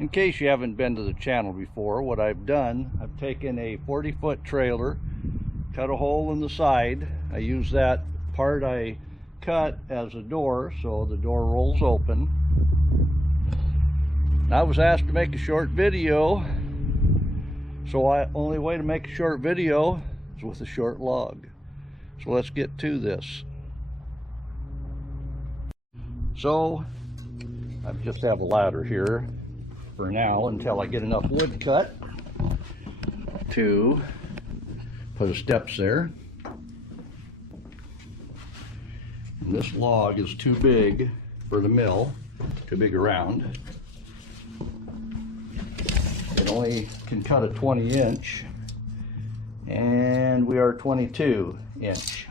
In case you haven't been to the channel before, what I've done, I've taken a 40-foot trailer, cut a hole in the side. I use that part I cut as a door, so the door rolls open. I was asked to make a short video, so only way to make a short video is with a short log. So let's get to this. So I just have a ladder here for now until I get enough wood cut to put steps there. And this log is too big for the mill, too big around. It only can cut a 20-inch, and we are 22-inch.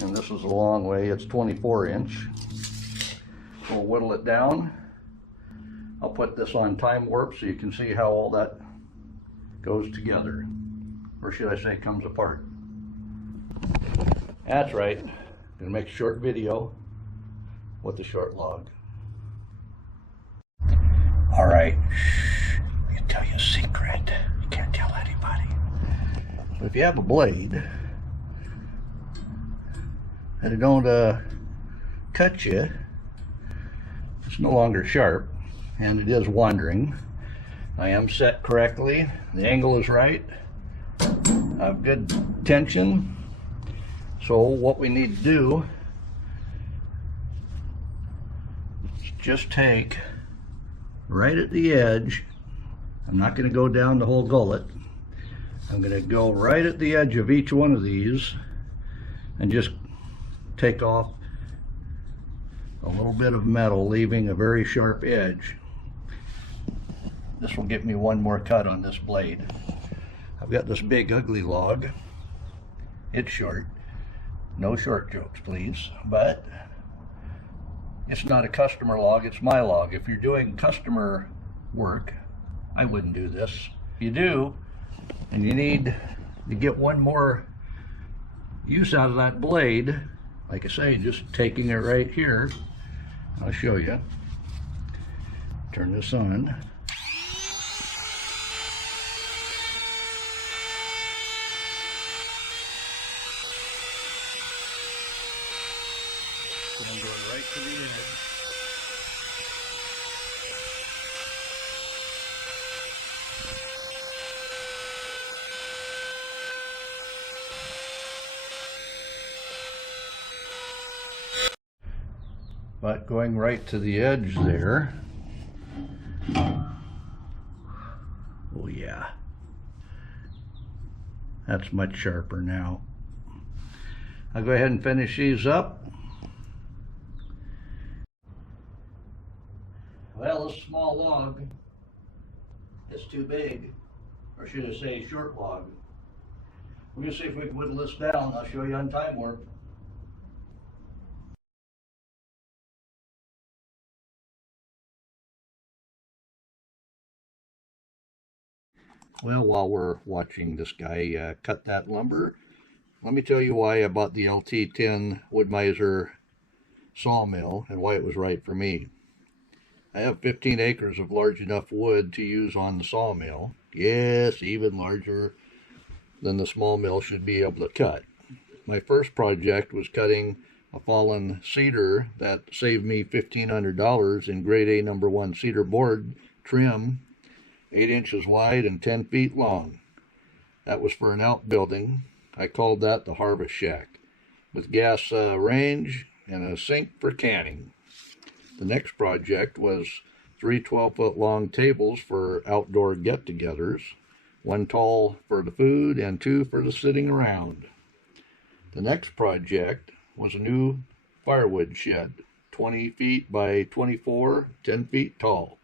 And this is a long way, it's 24-inch. We'll whittle it down. I'll put this on time warp so you can see how all that goes together. Or should I say comes apart. That's right. I'm gonna make a short video with the short log. All right, let me tell you a secret. You can't tell anybody. So if you have a blade and it don't cut you, it's no longer sharp, and it is wandering. I am set correctly. The angle is right. I have good tension. So what we need to do is just take right at the edge. I'm not going to go down the whole gullet. I'm going to go right at the edge of each one of these and just take off a little bit of metal, leaving a very sharp edge. This will get me one more cut on this blade. I've got this big ugly log. It's short. No short jokes, please. But it's not a customer log, it's my log. If you're doing customer work, I wouldn't do this. If you do, and you need to get one more use out of that blade, like I say, just taking it right here, I'll show you. Turn this on. I'm going right to the edge. But going right to the edge there, oh yeah, that's much sharper now. I'll go ahead and finish these up. Well, this small log is too big, or should I say short log. We're going to see if we can whittle this down. I'll show you on time warp. Well, while we're watching this guy cut that lumber, let me tell you why I bought the LT10 Wood-Mizer sawmill and why it was right for me. I have 15 acres of large enough wood to use on the sawmill. Yes, even larger than the small mill should be able to cut. My first project was cutting a fallen cedar that saved me $1,500 in grade A #1 cedar board trim, 8 inches wide and 10 feet long. That was for an outbuilding. I called that the Harvest Shack, with gas range and a sink for canning. The next project was 3 12-foot long tables for outdoor get-togethers, 1 tall for the food and 2 for the sitting around. The next project was a new firewood shed, 20 feet by 24, 10 feet tall.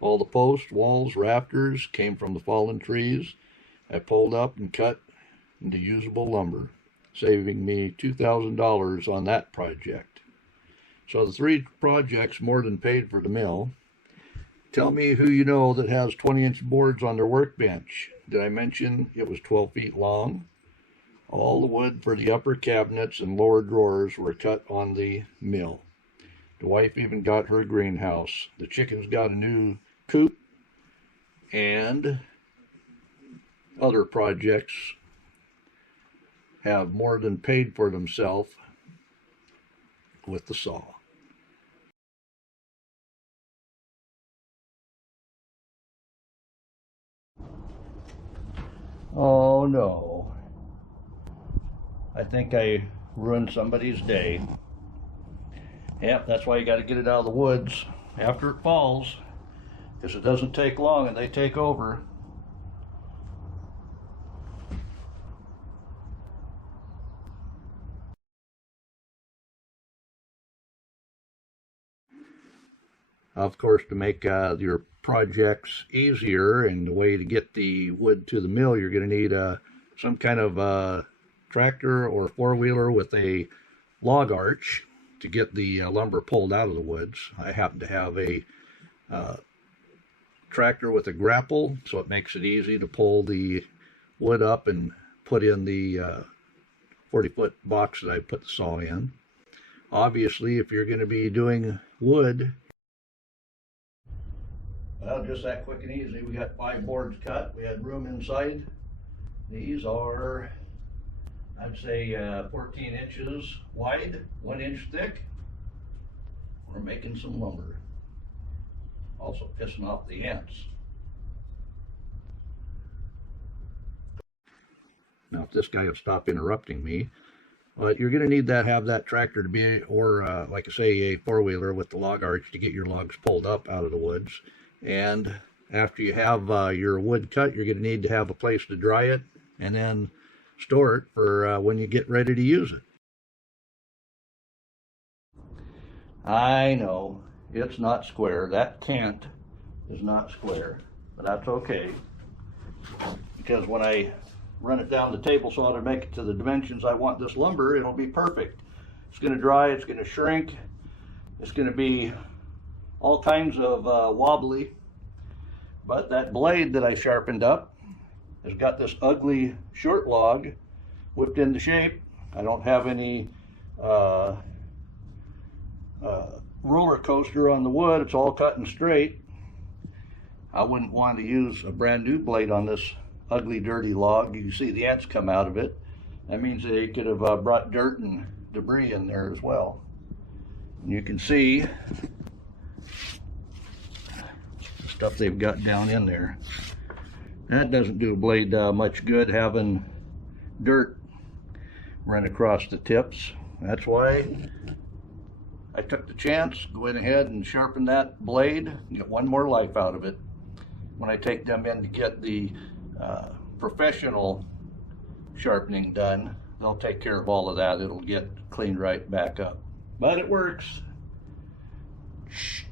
All the posts, walls, rafters came from the fallen trees. I pulled up and cut into usable lumber, saving me $2,000 on that project. So the 3 projects more than paid for the mill. Tell me who you know that has 20-inch boards on their workbench. Did I mention it was 12 feet long? All the wood for the upper cabinets and lower drawers were cut on the mill. The wife even got her greenhouse. The chickens got a new coop, and other projects have more than paid for themselves with the saw. Oh no. I think I ruined somebody's day. Yep, that's why you got to get it out of the woods after it falls, because it doesn't take long and they take over. Of course, to make your projects easier and the way to get the wood to the mill, you're going to need some kind of tractor or four-wheeler with a log arch to get the lumber pulled out of the woods. I happen to have a tractor with a grapple, so it makes it easy to pull the wood up and put in the 40-foot box that I put the saw in. Obviously, if you're going to be doing wood, well, just that quick and easy. We got 5 boards cut. We had room inside. These are, I'd say, 14 inches wide, 1 inch thick. We're making some lumber. Also pissing off the ants. Now, if this guy will stop interrupting me, but you're going to need that, have that tractor to be, or like I say, a four-wheeler with the log arch to get your logs pulled up out of the woods. And after you have your wood cut, you're going to need to have a place to dry it and then store it for when you get ready to use it. I know it's not square. That tent is not square, but that's okay, because when I run it down the table saw to make it to the dimensions I want this lumber, it'll be perfect. It's going to dry, it's going to shrink, it's going to be all kinds of wobbly, but that blade that I sharpened up has got this ugly short log whipped into shape. I don't have any roller coaster on the wood. It's all cut and straight. I wouldn't want to use a brand new blade on this ugly, dirty log. You can see the ants come out of it. That means they could have brought dirt and debris in there as well. And you can see the stuff they've got down in there. That doesn't do a blade much good, having dirt run across the tips. That's why I took the chance, go ahead and sharpen that blade, get one more life out of it. When I take them in to get the professional sharpening done, they'll take care of all of that. It'll get cleaned right back up. But it works. Shh.